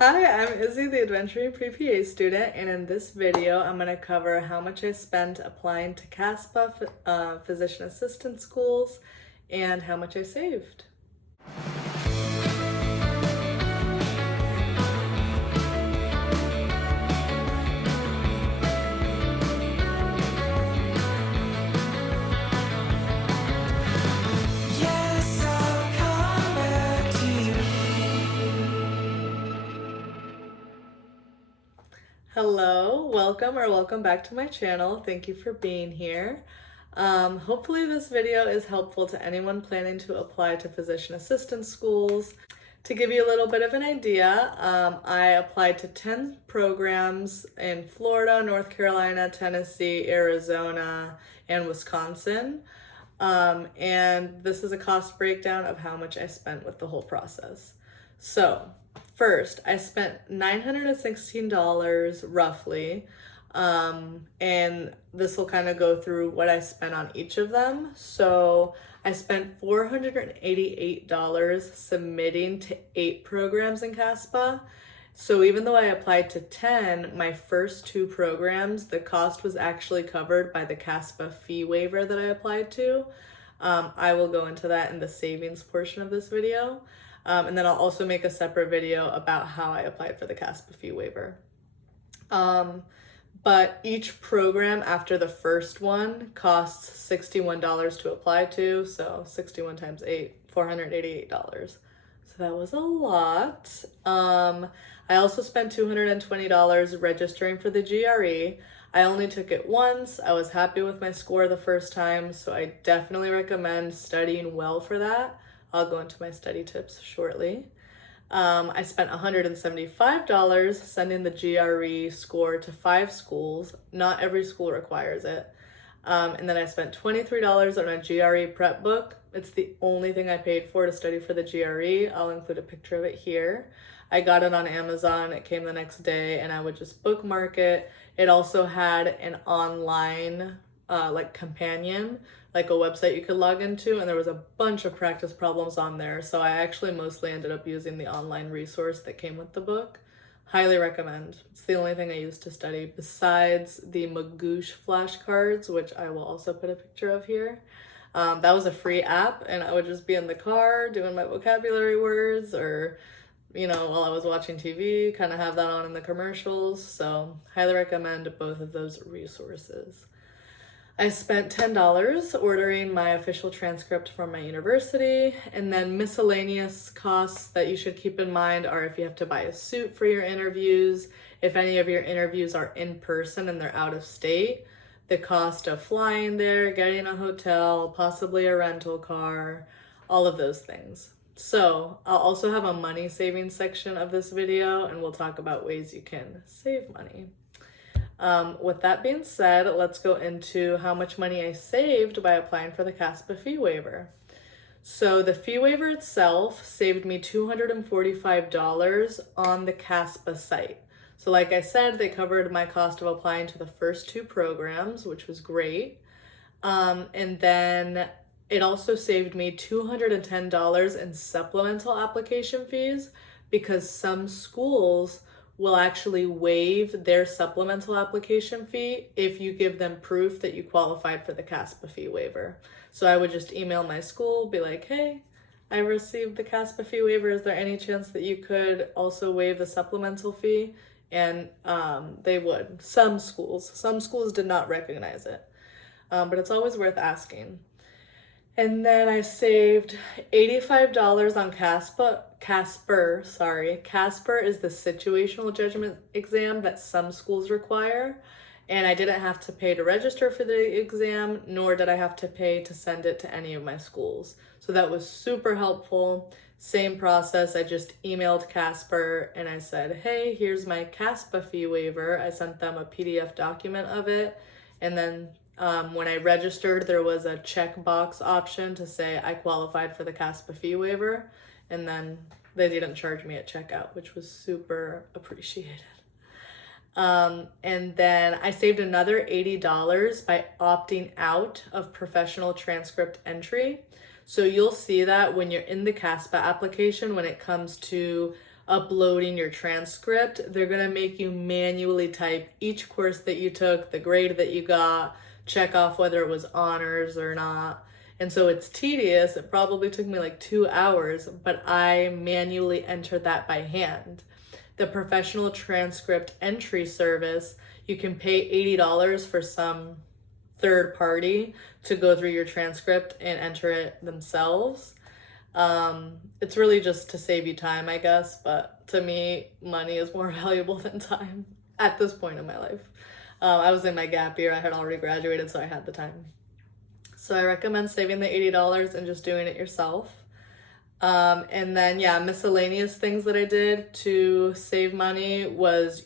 Hi, I'm Izzy, the Adventuring Pre-PA student, and in this video, I'm going to cover how much I spent applying to CASPA physician assistant schools and how much I saved. Hello, welcome back to my channel. Thank you for being here. Hopefully this video is helpful to anyone planning to apply to physician assistant schools. To give you a little bit of an idea, I applied to 10 programs in Florida, North Carolina, Tennessee, Arizona, and Wisconsin. And this is a cost breakdown of how much I spent with the whole process. So, first, I spent $916 roughly, and this will kind of go through what I spent on each of them. So I spent $488 submitting to 8 programs in CASPA. So even though I applied to 10, my first 2 programs, the cost was actually covered by the CASPA fee waiver that I applied to. I will go into that in the savings portion of this video. And then I'll also make a separate video about how I applied for the CASPA fee waiver. But each program after the first one costs $61 to apply to, so 61 times 8, $488. So that was a lot. I also spent $220 registering for the GRE. I only took it once. I was happy with my score the first time, so I definitely recommend studying well for that. I'll go into my study tips shortly. I spent $175 sending the GRE score to 5 schools. Not every school requires it. And then I spent $23 on a GRE prep book. It's the only thing I paid for to study for the GRE. I'll include a picture of it here. I got it on Amazon. It came the next day and I would just bookmark it. It also had an online companion, like a website you could log into, and there was a bunch of practice problems on there. So I actually mostly ended up using the online resource that came with the book. Highly recommend. It's the only thing I used to study besides the Magoosh flashcards, which I will also put a picture of here. That was a free app, and I would just be in the car doing my vocabulary words, or while I was watching TV, kind of have that on in the commercials. So highly recommend both of those resources. I spent $10 ordering my official transcript from my university, and then miscellaneous costs that you should keep in mind are if you have to buy a suit for your interviews, if any of your interviews are in person and they're out of state, the cost of flying there, getting a hotel, possibly a rental car, all of those things. So I'll also have a money saving section of this video, and we'll talk about ways you can save money. With that being said, let's go into how much money I saved by applying for the CASPA fee waiver. So the fee waiver itself saved me $245 on the CASPA site. So like I said, they covered my cost of applying to the first 2 programs, which was great. And then it also saved me $210 in supplemental application fees, because some schools will actually waive their supplemental application fee if you give them proof that you qualified for the CASPA fee waiver. So I would just email my school, be like, hey, I received the CASPA fee waiver. Is there any chance that you could also waive the supplemental fee? And they would. Some schools did not recognize it, but it's always worth asking. And then I saved $85 on CASPA. CASPER is the situational judgment exam that some schools require. And I didn't have to pay to register for the exam, nor did I have to pay to send it to any of my schools. So that was super helpful. Same process. I just emailed CASPER and I said, hey, here's my CASPA fee waiver. I sent them a PDF document of it. And then when I registered, there was a checkbox option to say I qualified for the CASPA fee waiver, and then they didn't charge me at checkout, which was super appreciated. And then I saved another $80 by opting out of professional transcript entry. So you'll see that when you're in the CASPA application, when it comes to uploading your transcript, they're gonna make you manually type each course that you took, the grade that you got, check off whether it was honors or not. And so it's tedious. It probably took me like 2 hours, but I manually entered that by hand. The professional transcript entry service, you can pay $80 for some third party to go through your transcript and enter it themselves. It's really just to save you time, I guess, but to me, money is more valuable than time at this point in my life. I was in my gap year. I had already graduated, so I had the time. So I recommend saving the $80 and just doing it yourself. And then, yeah, miscellaneous things that I did to save money was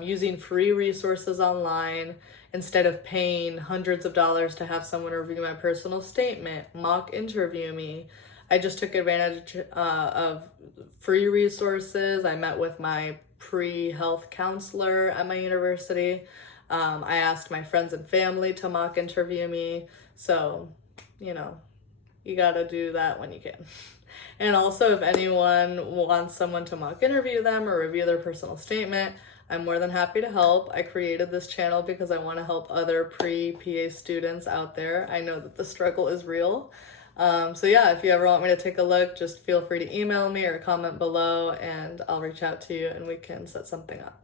using free resources online instead of paying hundreds of dollars to have someone review my personal statement, mock interview me. I just took advantage of free resources. I met with my pre-health counselor at my university. I asked my friends and family to mock interview me. So, you know, you gotta do that when you can. And also, if anyone wants someone to mock interview them or review their personal statement, I'm more than happy to help. I created this channel because I want to help other pre-PA students out there. I know that the struggle is real. So yeah, if you ever want me to take a look, just feel free to email me or comment below and I'll reach out to you and we can set something up.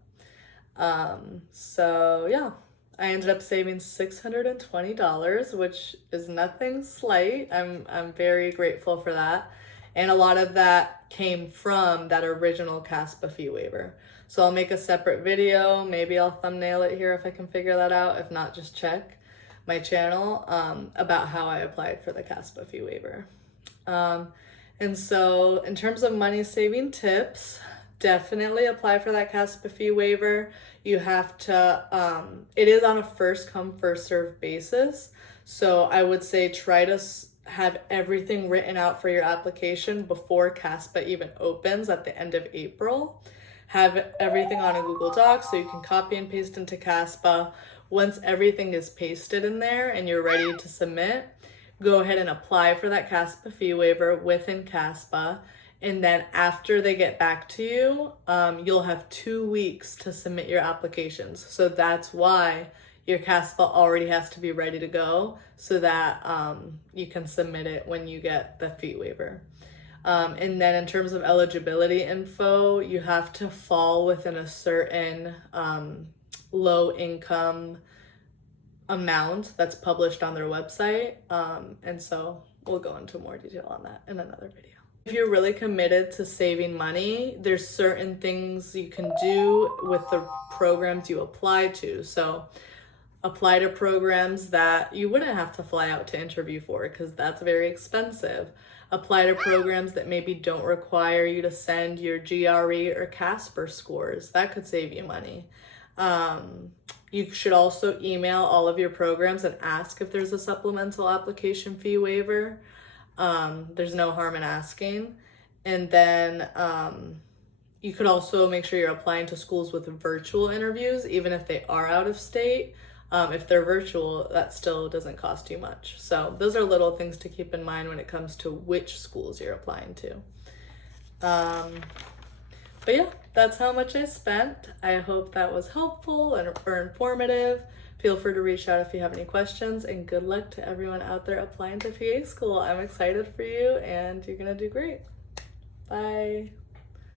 So yeah, I ended up saving $620, which is nothing slight. I'm very grateful for that. And a lot of that came from that original CASPA fee waiver. So I'll make a separate video. Maybe I'll thumbnail it here if I can figure that out. If not, just check my channel about how I applied for the CASPA fee waiver. And so in terms of money saving tips, definitely apply for that CASPA fee waiver. You have to, it is on a first come, first serve basis. So I would say try to have everything written out for your application before CASPA even opens at the end of April. Have everything on a Google Doc so you can copy and paste into CASPA. Once everything is pasted in there and you're ready to submit, go ahead and apply for that CASPA fee waiver within CASPA. And then after they get back to you, you'll have 2 weeks to submit your applications. So that's why your CASPA already has to be ready to go so that you can submit it when you get the fee waiver. And then in terms of eligibility info, you have to fall within a certain low income amount that's published on their website. And so we'll go into more detail on that in another video. If you're really committed to saving money, there's certain things you can do with the programs you apply to. So apply to programs that you wouldn't have to fly out to interview for because that's very expensive. Apply to programs that maybe don't require you to send your GRE or CASPA scores. That could save you money. You should also email all of your programs and ask if there's a supplemental application fee waiver. There's no harm in asking. And then you could also make sure you're applying to schools with virtual interviews, even if they are out of state. If they're virtual, that still doesn't cost you much. So those are little things to keep in mind when it comes to which schools you're applying to. But yeah, that's how much I spent. I hope that was helpful or informative. Feel free to reach out if you have any questions, and good luck to everyone out there applying to PA school. I'm excited for you and you're gonna do great. Bye.